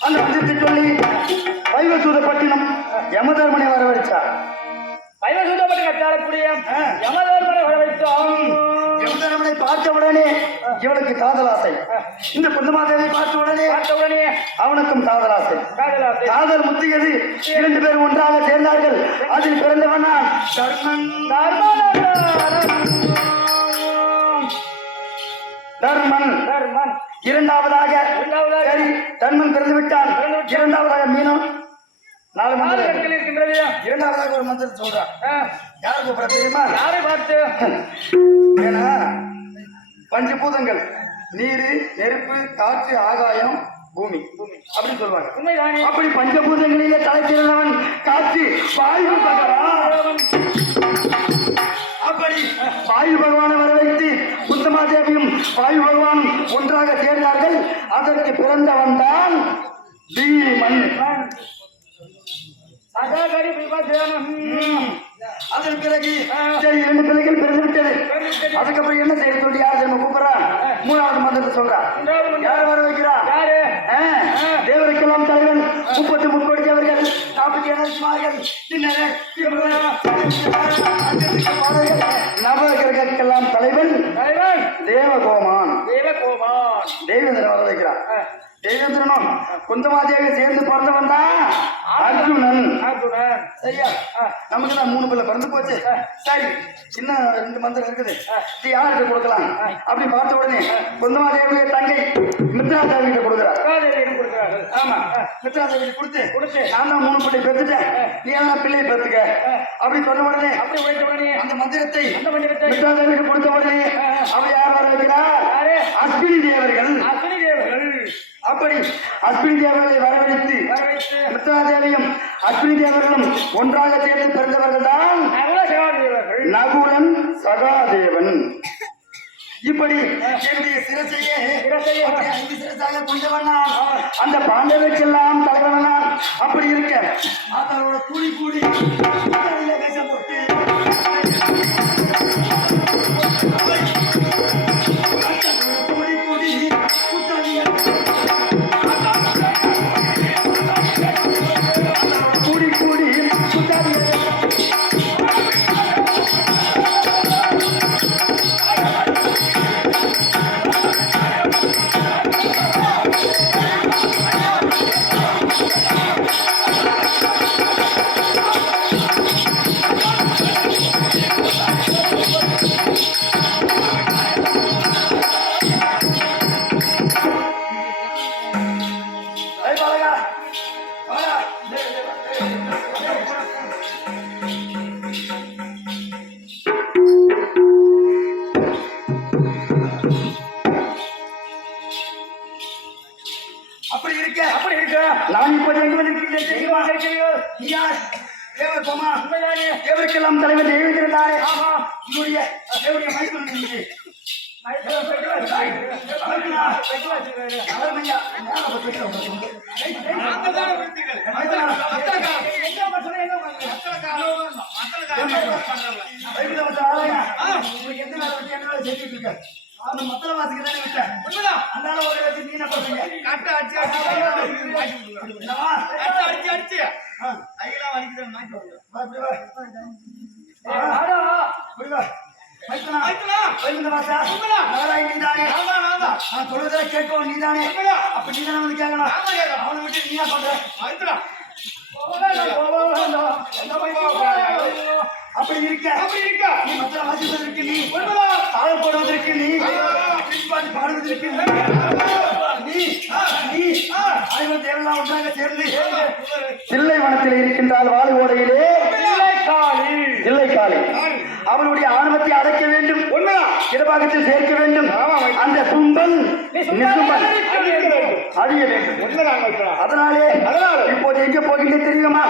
அந்த மந்திரத்தை சொல்லி வைவசூதப்பட்டினம் யமதர்மனை வரவழைச்சா ஐவசூதப்பட்டு கட்டாளக்கூடிய. யமதர்மனை வரவைத்தோம் யமதர்மனை பார்த்த உடனே இவனுக்கு காதலாசை. இந்த பொன்னுமாதேவை பார்த்த உடனே பார்த்த உடனே அவனுக்கும் காதலாசை. காதலாசை. காதல் முத்தியது. இரண்டு பேரும் ஒன்றாக சேர்ந்தார்கள். அதில் பிறந்தவன் தர்மன். தர்மன். தர்மன். இரண்டாவதாக சரி தர்மன் பிறந்து விட்டான். இரண்டாவதாக மீனம். நாலு நாலு கற்கள் இருக்கின்றது இரண்டாவதாக ஒரு மந்திரம் சொல்றான் யார் கூப்பிட தெரியுமா? யாரை பார்த்து? ஏன்னா பஞ்சபூதங்கள். நீரு நெருப்பு காற்று ஆகாயம் பூமி. பூமி அப்படி சொல்லுவாங்க அப்படி பஞ்சபூதங்களிலே தலை சிறந்தவன் காற்று. வாயு பகவான். அப்படி வாயு பகவானை உத்தமாதேவியும் வாயு பகவானும் ஒன்றாக சேர்ந்தார்கள் அதற்கு பிறந்தவன் தான் பீமன் அதன் பிறகு சரி இரண்டு பிள்ளைகள் பிறந்து விட்டது அதுக்கப்புறம் என்ன செய்ய சொல்லி யார் நம்ம கூப்பிடுறான் மூணாவது மந்திரத்தை மந்திரம். யார் வர வைக்கிறா தேவருக்கெல்லாம் தலைவன் முப்பத்தி முக்கோடி தேவர்கள் நாற்பத்தி ஏழு சுமார்கள் தலைவன் தலைவன் தேவகோமான். தேவகோமான். தேவேந்திரன் வர வைக்கிறான் தேவேந்திரனும் குந்தமாதேவி சேர்ந்து பிறந்தவன் தான் அர்ஜுனன். அர்ஜுனன். சரியா? நமக்கு தான் மூணு பிள்ளை பிறந்து போச்சு. சரி சின்ன ரெண்டு மந்திரம் இருக்குது. இது யாருக்கு கொடுக்கலாம்? அப்படி பார்த்த உடனே குந்தமாதேவிய தங்கை மித்ரா தேவி கிட்ட கொடுக்குறா காதலியிடம் கொடுக்கிறார்கள் ஆமா. மித்ரா தேவி கொடுத்து கொடுத்து. நான் தான் மூணு பிள்ளை பெற்றுட்டேன். நீ எல்லாம் பிள்ளையை பெற்றுக்க? அப்படி சொன்ன உடனே அப்படி உழைத்த உடனே அந்த மந்திரத்தை மித்ரா தேவிக்கு கொடுத்த உடனே அவள் யார் வர வைக்கிறார்? அஸ்வினி தேவர்கள். அஸ்வினி தேவர்கள் அப்படி அஸ்வினி தேவர்களை வரவழைத்து வரவேற்று மித்ரா தேவியும் அஸ்வினி தேவர்களும் ஒன்றாக சேர்ந்து பிறந்தவர்கள் தான் நகுலன் சகாதேவன். இப்படி என்னுடைய சிரசையே ஐந்து சிரசாக அந்த பாண்டவருக்கெல்லாம் தலைவன் நான் அப்படி இருக்க. அதனோட கூடி கூடி நான் இப்போது எங்கு வந்திருக்கிறேன்? வந்திருக்கிறீர்கள்? நீ யார்? தேவர் போமா உண்மைதானே? தேவருக்கெல்லாம் தலைவர் தேவேந்திரன் தானே ஆமா தேவருடைய. என்னவா? ஆ. வா, இப்படி வா. ஏய், வாடா. இப்படி நீதானே? அப்ப நீதானே வந்து கேட்கணும். அவனை விட்டு நீ என்ன பண்ற? போகலாம், போகலாம். அப்படி இருக்க நீ வாசிப்பதற்கு நீ போடுவதற்கு நீ பாடுவதற்கு நீ தேவெல்லாம் ஒன்றாக சேர்ந்து தில்லை வனத்தில் இருக்கின்றால் வாழை ஓடையிலே காளி. இல்லை காலை அவனுடைய ஆணவத்தை அடைக்க வேண்டும். இடபாகத்தில் சேர்க்க வேண்டும். அந்த கும்பல் நிசும்பல் அழிய வேண்டும். அதனாலே இப்போது எங்க போகின்றே தெரியுமா?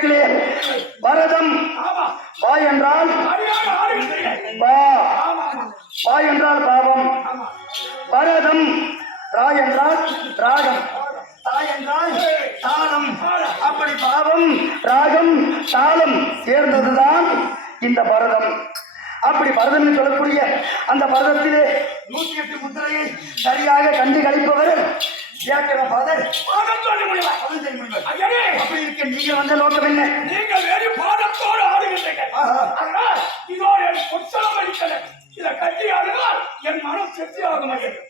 தமிழகத்திலே பரதம். பா என்றால் பா. பா என்றால் பாவம். பரதம். ரா என்றால் ராகம். தா தாளம். அப்படி பாவம் ராகம் தாளம் சேர்ந்ததுதான் இந்த பரதம். அப்படி பரதம் சொல்லக்கூடிய அந்த பரதத்திலே நூற்றி எட்டு முத்திரையை சரியாக கண்டு கழிப்பவர் வியாக்கர பாதர் பாடத்தோடு முடிவாய் பதஞ்சலி முனிவர். ஐயனே அப்படி இருக்க நீங்க வந்த நோக்கம் என்ன நீங்கள் வெறும் பாடத்தோடு ஆடுகின்றீர்கள். ஆனால் இதோடு என் உற்சாகம் அளிக்கல இதை கட்டி ஆடினால் என் மனம் ஆஹா. அனுதினமும் யாசகம்